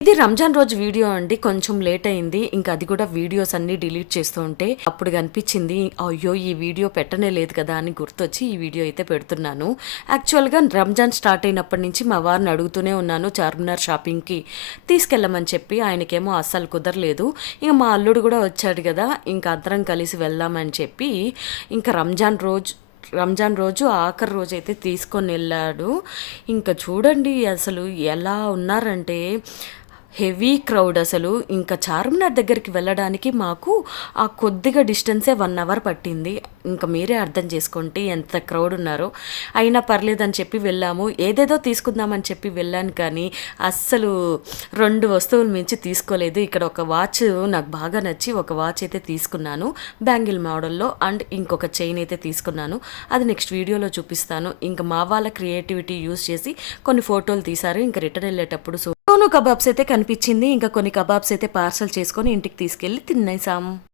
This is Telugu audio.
ఇది రంజాన్ రోజు వీడియో అండి. కొంచెం లేట్ అయింది. ఇంకా అది కూడా వీడియోస్ అన్నీ డిలీట్ చేస్తూ ఉంటే అప్పుడు కనిపించింది, అయ్యో ఈ వీడియో పెట్టనే లేదు కదా అని గుర్తొచ్చి ఈ వీడియో అయితే పెడుతున్నాను. యాక్చువల్గా రంజాన్ స్టార్ట్ అయినప్పటి నుంచి మా వారిని అడుగుతూనే ఉన్నాను చార్మినార్ షాపింగ్కి తీసుకెళ్ళమని చెప్పి. ఆయనకేమో అస్సలు కుదరలేదు. ఇక మా అల్లుడు కూడా వచ్చాడు కదా, ఇంకా అందరం కలిసి వెళ్దామని చెప్పి ఇంకా రంజాన్ రోజు ఆఖరి రోజు అయితే తీసుకొని వెళ్ళాడు. ఇంకా చూడండి అసలు ఎలా ఉన్నారంటే హెవీ క్రౌడ్ అసలు. ఇంకా చార్మినార్ దగ్గరికి వెళ్ళడానికి మాకు ఆ కొద్దిగా డిస్టెన్సే 1 అవర్ పట్టింది. ఇంకా మీరే అర్థం చేసుకోండి ఎంత క్రౌడ్ ఉన్నారో. అయినా పర్లేదని చెప్పి వెళ్ళాము. ఏదేదో తీసుకుందామని చెప్పి వెళ్ళాను కానీ అస్సలు 2 వస్తువులు మించి తీసుకోలేదు. ఇక్కడ ఒక వాచ్ నాకు బాగా నచ్చి ఒక వాచ్ అయితే తీసుకున్నాను బ్యాంగిల్ మోడల్లో. అండ్ ఇంకొక చైన్ అయితే తీసుకున్నాను. అది నెక్స్ట్ వీడియోలో చూపిస్తాను. ఇంకా మా వాళ్ళ క్రియేటివిటీ యూస్ చేసి కొన్ని ఫోటోలు తీశారు. ఇంకా రిటర్న్ వెళ్ళేటప్పుడు సోను కబాబ్స్ అయితే కనిపించింది. ఇంకా కొన్ని కబాబ్స్ అయితే పార్సల్ చేసుకొని ఇంటికి తీసుకెళ్ళి తినేసాం.